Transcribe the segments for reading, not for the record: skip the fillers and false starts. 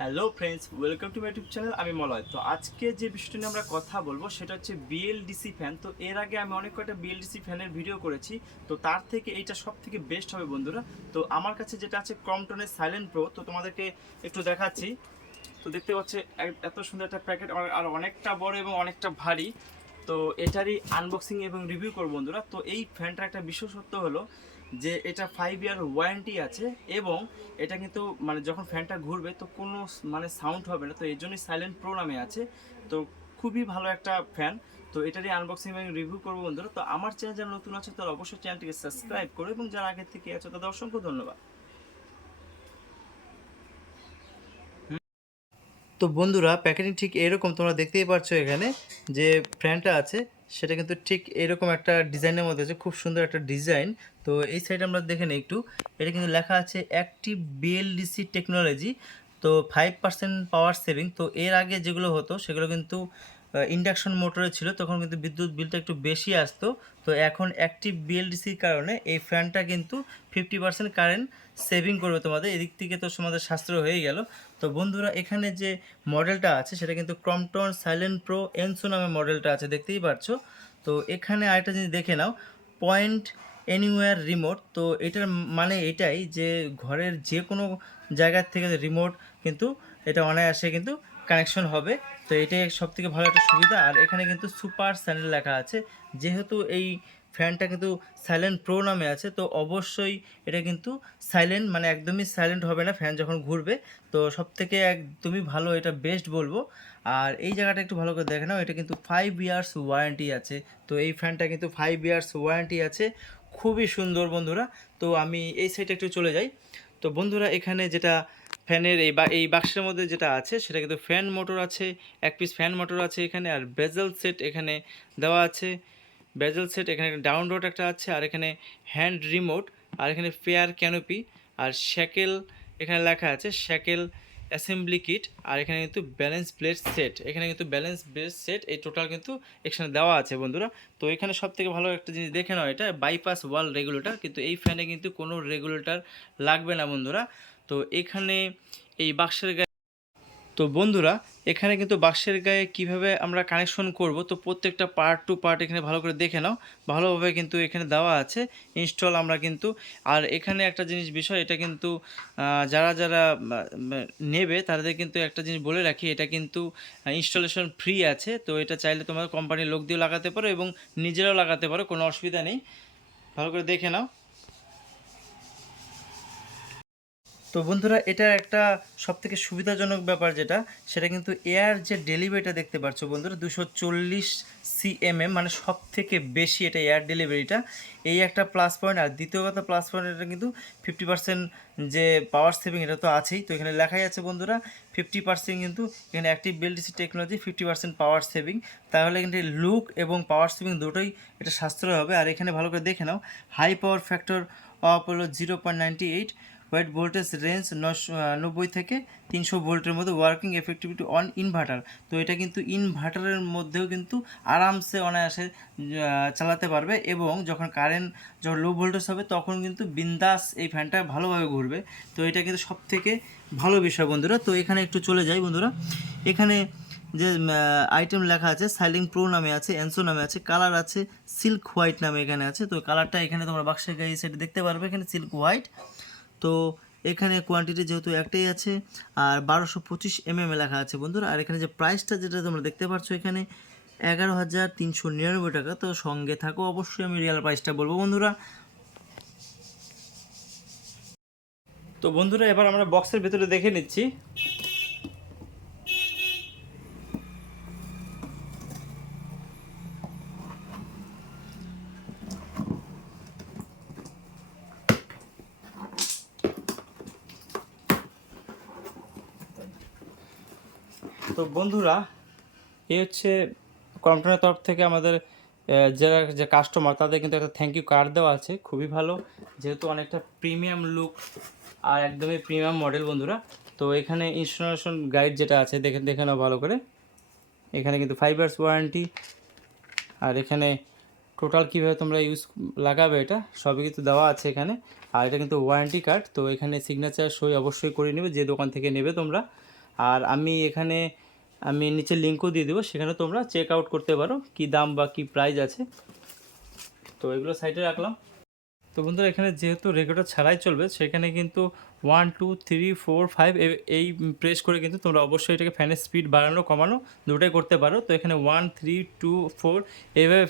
Hello friends, welcome to my YouTube channel. আমি মলয়। তো আজকে যে বিষয়টা নিয়ে আমরা কথা বলবো সেটা হচ্ছে বিএলডিসি ফ্যান। তো এর আগে আমি অনেক কয়টা বিএলডিসি ফ্যানের ভিডিও করেছি, তো তার থেকে এইটা সব থেকে বেস্ট হবে বন্ধুরা। তো আমার কাছে যেটা আছে ক্রম্পটনের সাইলেন্ট প্রো, তো তোমাদেরকে একটু দেখাচ্ছি। তো দেখতে পাচ্ছি এত সুন্দর একটা প্যাকেট, আর অনেকটা বড় এবং অনেকটা ভারী। তো এটারই আনবক্সিং এবং রিভিউ করবো বন্ধুরা। তো এই ফ্যানটার একটা বিশেষত্ব হলো যে এটা 5 ইয়ার ওয়ারেন্টি আছে, এবং এটা কিন্তু মানে যখন ফ্যানটা ঘুরবে তো কোনো মানে সাউন্ড হবে না। তো এই জন্যই সাইলেন্ট প্রো নামে আছে। তো খুবই ভালো একটা ফ্যান। তো এটারই আনবক্সিং এবং রিভিউ করবো বন্ধুরা। তো আমার চ্যানেল যারা নতুন আছে তারা অবশ্যই চ্যানেলটিকে সাবস্ক্রাইব করো, এবং যারা আগের থেকে আছে তাদের অসংখ্য ধন্যবাদ। তো বন্ধুরা, প্যাকেজিং ঠিক এরকম তোমরা দেখতেই পাচ্ছ। এখানে যে ফ্যানটা আছে সেটা কিন্তু ঠিক এরকম একটা ডিজাইনের মধ্যে আছে, খুব সুন্দর একটা ডিজাইন। তো এই সাইডে আমরা দেখে নিই একটু। এটা কিন্তু লেখা আছে অ্যাক্টিভ বিএলডিসি টেকনোলজি। তো 5% পাওয়ার সেভিং। তো এর আগে যেগুলো হতো সেগুলো কিন্তু ইন্ডাকশন মোটরে ছিল, তখন কিন্তু বিদ্যুৎ বিলটা একটু বেশি আসতো। তো এখন অ্যাক্টিভ বিএলডিসির কারণে এই ফ্যানটা কিন্তু 50% কারেন্ট সেভিং করবে তোমাদের। এদিক থেকে তো তোমাদের সাশ্রয় হয়ে গেল। তো বন্ধুরা, এখানে যে মডেলটা আছে সেটা কিন্তু ক্রম্পটন সাইলেন্ট প্রো এনসো নামে মডেলটা আছে, দেখতেই পাচ্ছ। তো এখানে আরেকটা জিনিস দেখে নাও, পয়েন্ট এনিওয়্যার রিমোট। তো এটার মানে এটাই যে ঘরের যে কোনো জায়গার থেকে রিমোট কিন্তু এটা অনায়াসে কিন্তু কানেকশন হবে। তো এটাই সবথেকে ভালো একটা সুবিধা। আর এখানে কিন্তু সুপার স্যান্ডেল লেখা আছে। যেহেতু এই ফ্যানটা কিন্তু সাইলেন্ট প্রো নামে আছে, তো অবশ্যই এটা কিন্তু সাইলেন্ট, মানে একদমই সাইলেন্ট হবে না ফ্যান যখন ঘুরবে। তো সব থেকে একদমই ভালো, এটা বেস্ট বলবো। আর এই জায়গাটা একটু ভালো করে দেখে নাও, এটা কিন্তু 5 ইয়ার্স ওয়ারেন্টি আছে। তো এই ফ্যানটা কিন্তু 5 ইয়ার্স ওয়ারেন্টি আছে, খুবই সুন্দর বন্ধুরা। তো আমি এই সাইডে একটু চলে যাই। তো বন্ধুরা, এখানে যেটা ফ্যানের এই বাক্সের মধ্যে যেটা আছে সেটা কিন্তু ফ্যান মোটর আছে, এক পিস ফ্যান মোটর আছে এখানে, আর বেজেল সেট এখানে দেওয়া আছে। বেজেল সেট এখানে ডাউন রোড একটা আছে, আর এখানে হ্যান্ড রিমোট, আর এখানে ফেয়ার ক্যানোপি, আর শ্যাকেল এখানে লেখা আছে, শ্যাকেল অ্যাসেম্বলি কিট, আর এখানে কিন্তু ব্যালেন্স প্লেট সেট, এখানে কিন্তু ব্যালেন্স প্লেট সেট এই টোটাল কিন্তু এখানে দেওয়া আছে বন্ধুরা। তো এখানে সব থেকে ভালো একটা জিনিস দেখে নাও, এটা বাইপাস ওয়াল রেগুলেটর, কিন্তু এই ফ্যানে কিন্তু কোনো রেগুলেটর লাগবে না বন্ধুরা। তো এখানে এই বাক্সের তো বন্ধুরা, এখানে কিন্তু বাক্সের গায়ে কিভাবে আমরা কানেকশন করব, তো প্রত্যেকটা পার্ট টু পার্ট এখানে ভালো করে দেখে নাও। ভালোভাবে কিন্তু এখানে দেওয়া আছে ইনস্টল আমরা কিন্তু। আর এখানে একটা জিনিস বিষয়, এটা কিন্তু যারা যারা নেবে তাদের কিন্তু একটা জিনিস বলে রাখি, এটা কিন্তু ইনস্টলেশন ফ্রি আছে। তো এটা চাইলে তোমার কোম্পানির লোক দিয়েও লাগাতে পারো এবং নিজেরাও লাগাতে পারো, কোনো অসুবিধা নেই। ভালো করে দেখে নাও। তো বন্ধুরা, এটা একটা সবথেকে সুবিধাজনক ব্যাপার যেটা, সেটা কিন্তু এয়ার যে ডেলিভারিটা দেখতে পাচ্ছ বন্ধুরা, 240 সিএমএম, মানে সব থেকে বেশি এটা এয়ার ডেলিভারিটা। এই একটা প্লাস পয়েন্ট। আর দ্বিতীয় কথা প্লাস পয়েন্ট, এটা কিন্তু 50% যে পাওয়ার সেভিং এটা তো আছেই। তো এখানে লেখাই আছে বন্ধুরা 50% কিন্তু এখানে active BLDC technology 50% power saving. তাহলে কিন্তু লুক এবং পাওয়ার সেভিং দুটোই এটা সাশ্রয় হবে। আর এখানে ভালো করে দেখে নাও, হাই পাওয়ার ফ্যাক্টর অফ হলো 0.98, ওয়েট ভোল্টেজ রেঞ্জ 90 থেকে 300 ভোল্টের মধ্যে, ওয়ার্কিং এফেক্টিভিটি অন ইনভার্টার। তো এটা কিন্তু ইনভার্টারের মধ্যেও কিন্তু আরামসে অনায়াসে চালাতে পারবে, এবং যখন কারেন্ট যখন লো ভোল্টেজ হবে তখন কিন্তু বিন্দাস এই ফ্যানটা ভালোভাবে ঘুরবে। তো এটা কিন্তু সব থেকে ভালো বিষয় বন্ধুরা। তো এখানে একটু চলে যাই বন্ধুরা। এখানে যে আইটেম লেখা আছে, সাইলিং প্রো নামে আছে, এনসো নামে আছে, কালার আছে সিল্ক হোয়াইট নামে এখানে আছে। তো কালারটা এখানে তোমরা বাক্সের গায়ে সেটা দেখতে পারবে, এখানে সিল্ক হোয়াইট। তো এখানে কোয়ান্টিটি যেহেতু একটাই আছে, আর 1225 লেখা আছে বন্ধুরা। আর এখানে যে প্রাইসটা যেটা তোমরা দেখতে পাচ্ছ এখানে 11,399 টাকা। তো সঙ্গে থাকো অবশ্যই, আমি রিয়েল প্রাইসটা বলবো বন্ধুরা। তো বন্ধুরা, এবার আমরা বক্সের ভেতরে দেখে নিচ্ছি। তো বন্ধুরা, এই হচ্ছে ক্রম্পটনের তরফ থেকে আমাদের যারা যে কাস্টমার তাদের কিন্তু একটা থ্যাংক ইউ কার্ড দেওয়া আছে, খুবই ভালো, যেহেতু অনেকটা প্রিমিয়াম লুক আর একদমই প্রিমিয়াম মডেল বন্ধুরা। তো এখানে ইনস্টলেশন গাইড যেটা আছে দেখে দেখে নাও ভালো করে। এখানে কিন্তু 5 ইয়ার্স ওয়ারেন্টি, আর এখানে টোটাল কীভাবে তোমরা লাগাবে এটা সবই কিন্তু দেওয়া আছে এখানে। আর এটা কিন্তু ওয়ারেন্টি কার্ড, তো এখানে সিগনেচার সই অবশ্যই করে নেবে যে দোকান থেকে নেবে তোমরা। আর আমি নিচে লিঙ্কও দিয়ে দেবো, সেখানে তোমরা চেক আউট করতে পারো কী দাম বা কী প্রাইস আছে। তো এগুলো সাইডে রাখলাম। তো বন্ধুরা এখানে যেহেতু রেগুলেটর ছাড়াই চলবে, সেখানে কিন্তু 1 2 3 4 5 এই প্রেস করে কিন্তু তোমরা অবশ্যই এটাকে ফ্যানের স্পিড বাড়ানো কমানো দুটোই করতে পারো। তো এখানে 1 3 2 4 এইভাবে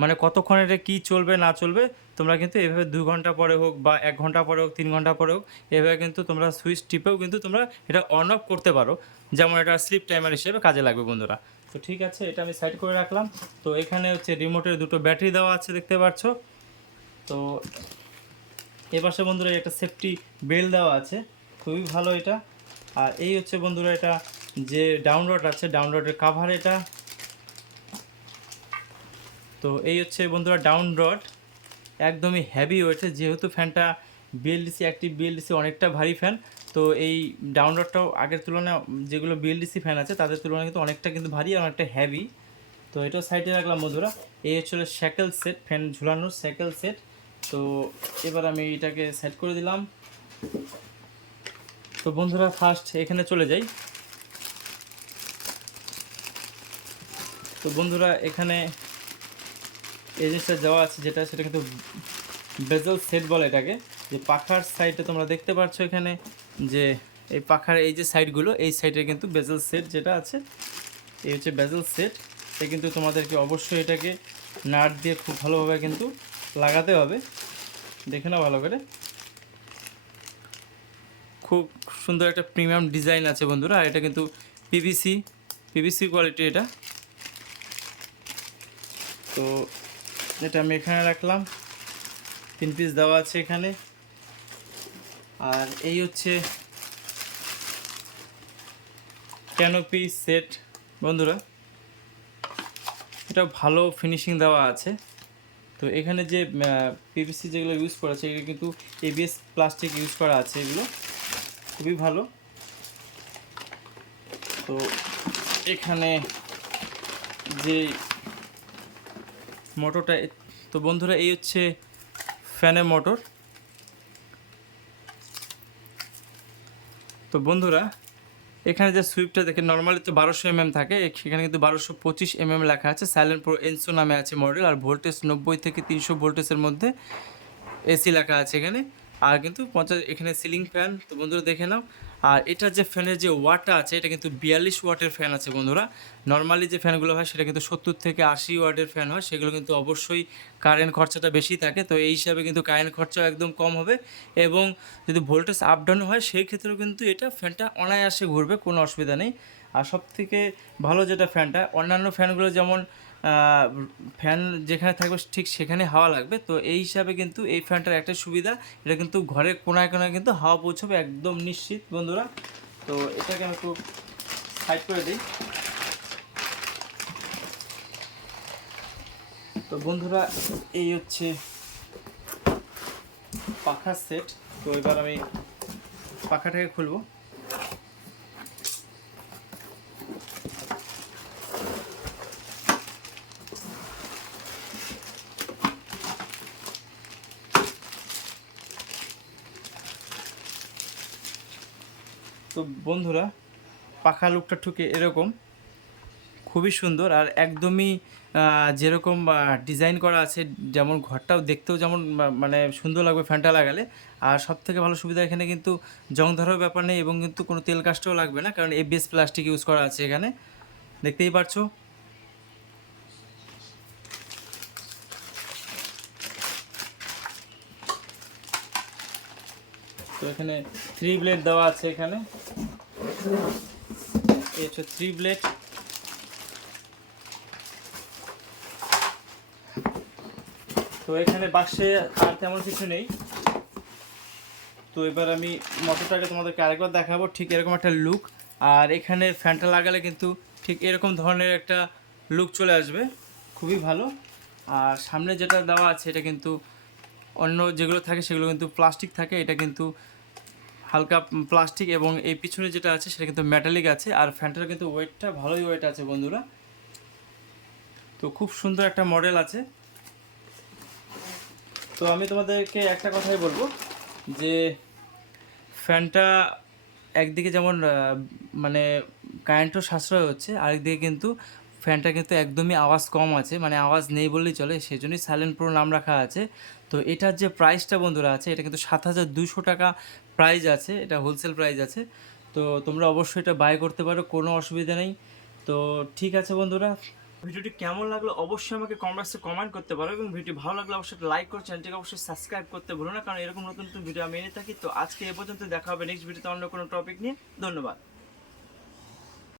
মানে কতক্ষণ এটা কী চলবে না চলবে তোমরা কিন্তু এভাবে 2 ঘন্টা পরে হোক বা 1 ঘন্টা পরে হোক 3 ঘন্টা পরে হোক এভাবে কিন্তু তোমরা সুইচ টিপেও কিন্তু তোমরা এটা অন অফ করতে পারো, যেমন এটা স্লিপ টাইমার হিসেবে কাজে লাগবে বন্ধুরা। তো ঠিক আছে, এটা আমি সাইড করে রাখলাম। তো এখানে হচ্ছে রিমোটের দুটো ব্যাটারি দেওয়া আছে দেখতে পাচ্ছ। তো এপাশে বন্ধুরা একটা সেফটি বেল্ট দেওয়া আছে, খুবই ভালো এটা। আর এই হচ্ছে বন্ধুরা এটা যে ডাউন রড আছে, ডাউন রডের কাভার এটা। তো এই হচ্ছে বন্ধুরা ডাউন রড, একদমই হেভি ওয়েটের, যেহেতু ফ্যানটা বিএলডিসি অ্যাক্টিভ বিএলডিসি অনেকটা ভারী ফ্যান। তো এই ডাউন রডটাও আগের তুলনায় যেগুলো বিএলডিসি ফ্যান আছে তাদের তুলনায় কিন্তু অনেকটা কিন্তু ভারী আর অনেকটা হেভি। তো এটাও সাইডে রাখলাম বন্ধুরা। এই হচ্ছে স্যাকেল সেট, ফ্যান ঝুলানোর স্যাকেল সেট। তো এবার আমি এটাকে সেট করে দিলাম। তো বন্ধুরা ফার্স্ট এখানে চলে যাই। তো বন্ধুরা এখানে এই জিনিসটা দেওয়া আছে যেটা, সেটা কিন্তু বেজেল সেট বলে এটাকে। যে পাখার সাইডে তোমরা দেখতে পাচ্ছ এখানে যে এই পাখার এই যে সাইডগুলো, এই সাইডে কিন্তু বেজেল সেট যেটা আছে, এই হচ্ছে বেজেল সেট। এ কিন্তু তোমাদেরকে অবশ্যই এটাকে নাট দিয়ে খুব ভালোভাবে কিন্তু লাগাতে হবে, দেখে নাও ভালো করে। খুব সুন্দর একটা প্রিমিয়াম ডিজাইন আছে বন্ধুরা, আর এটা কিন্তু পিভিসি কোয়ালিটি এটা। তো এটা আমি এখানে রাখলাম, 3 পিস দেওয়া আছে এখানে। আর এই হচ্ছে ক্যানোপি সেট বন্ধুরা, এটা ভালো ফিনিশিং দেওয়া আছে। তো এখানে যে পিভিসি যেগুলো ইউজ করা আছে এগুলো কিন্তু এবিএস প্লাস্টিক ইউজ করা আছে, এগুলো খুবই ভালো। তো এখানে যে মোটরটা, তো বন্ধুরা এই হচ্ছে ফ্যানের মোটর। তো বন্ধুরা এখানে যে সুইপটা দেখে নর্মালি তো 1200 থাকে, সেখানে কিন্তু 1225 লেখা আছে। সাইলেন্ট প্রো এনসো নামে আছে মডেল, আর ভোল্টেজ 90 থেকে 300 ভোল্টেজের মধ্যে এসি লেখা আছে এখানে। আর কিন্তু 50 এখানে সিলিং ফ্যান। তো বন্ধুরা দেখে নাও। আর এটা যে ফ্যানের যে ওয়াটটা আছে এটা কিন্তু 42 ওয়াটের ফ্যান আছে বন্ধুরা। নর্মালি যে ফ্যানগুলো হয় সেটা কিন্তু 70 থেকে 80 ওয়াটের ফ্যান হয়, সেগুলো কিন্তু অবশ্যই কারেন্ট খরচাটা বেশি থাকে। তো এই হিসাবে কিন্তু কারেন্ট খরচাও একদম কম হবে, এবং যদি ভোল্টেজ আপ ডাউন হয় সেই ক্ষেত্রেও কিন্তু এটা ফ্যানটা অনায়াসে ঘুরবে, কোনো অসুবিধা নেই। আর সবথেকে ভালো যেটা ফ্যানটা, অন্যান্য ফ্যানগুলো যেমন ফ্যান যেখানে থাকবে ঠিক সেখানে হাওয়া লাগবে, তো এই হিসাবে কিন্তু এই ফ্যানটার একটা সুবিধা, এটা কিন্তু ঘরের কোনায় কোনায় কিন্তু হাওয়া পৌঁছবে একদম নিশ্চিত বন্ধুরা। তো এটাকে আমি একটু সাইড করে দিই। তো বন্ধুরা এই হচ্ছে পাখার সেট। তো এবার আমি পাখাটাকে খুলবো। তো বন্ধুরা পাখা লুকটা ঠুকে এরকম খুবই সুন্দর, আর একদমই যেরকম ডিজাইন করা আছে, যেমন ঘরটাও দেখতেও যেমন মানে সুন্দর লাগবে ফ্যানটা লাগালে। আর সবথেকে ভালো সুবিধা এখানে কিন্তু জং ধরার ব্যাপার নেই, এবং কিন্তু কোনো তেল কাস্টও লাগবে না, কারণ এবিএস প্লাস্টিক ইউজ করা আছে এখানে, দেখতেই পারছো। তো এখানে 3 ব্লেড দেওয়া আছে এখানে, এই হচ্ছে 3 ব্লেড। তো এখানে বাক্সে আর তেমন কিছু নেই। তো এবার আমি মোটরটাকে তোমাদেরকে আরেকবার দেখাবো, ঠিক এরকম একটা লুক। আর এখানে ফ্যানটা লাগালে কিন্তু ঠিক এরকম ধরনের একটা লুক চলে আসবে, খুবই ভালো। আর সামনে যেটা দেওয়া আছে এটা কিন্তু অন্য যেগুলো থাকে সেগুলো কিন্তু প্লাস্টিক থাকে, এটা কিন্তু হালকা প্লাস্টিক, এবং এই পিছনে যেটা আছে সেটা কিন্তু মেটালিক আছে। আর ফ্যানটার কিন্তু ওয়েটটা ভালোই ওয়েট আছে বন্ধুরা। তো খুব সুন্দর একটা মডেল আছে। তো আমি তোমাদেরকে একটা কথাই বলবো যে ফ্যানটা একদিকে যেমন মানে কারেন্টও সাশ্রয় হচ্ছে, আরেকদিকে কিন্তু ফ্যানটা কিন্তু একদমই আওয়াজ কম আছে, মানে আওয়াজ নেই বললেই চলে, সেই জন্যই সাইলেন্ট প্রো নাম রাখা আছে। তো এটার যে প্রাইসটা বন্ধুরা আছে, এটা কিন্তু 7,200 টাকা প্রাইস আছে, এটা হোলসেল প্রাইস আছে। তো তোমরা অবশ্যই এটা বাই করতে পারো, কোনো অসুবিধা নেই। তো ঠিক আছে বন্ধুরা, ভিডিওটি কেমন লাগলো অবশ্যই আমাকে কমেন্টসে কমেন্ট করতে পারো, এবং ভিডিও ভালো লাগলে অবশ্যই লাইক করো, চ্যানেলটিকে অবশ্যই সাবস্ক্রাইব করতে ভুলো না, কারণ এরকম নতুন নতুন ভিডিও আমি এনে থাকি। তো আজকে এ পর্যন্ত, দেখা হবে নেক্সট ভিডিওতে অন্য কোনো টপিক নিয়ে। ধন্যবাদ।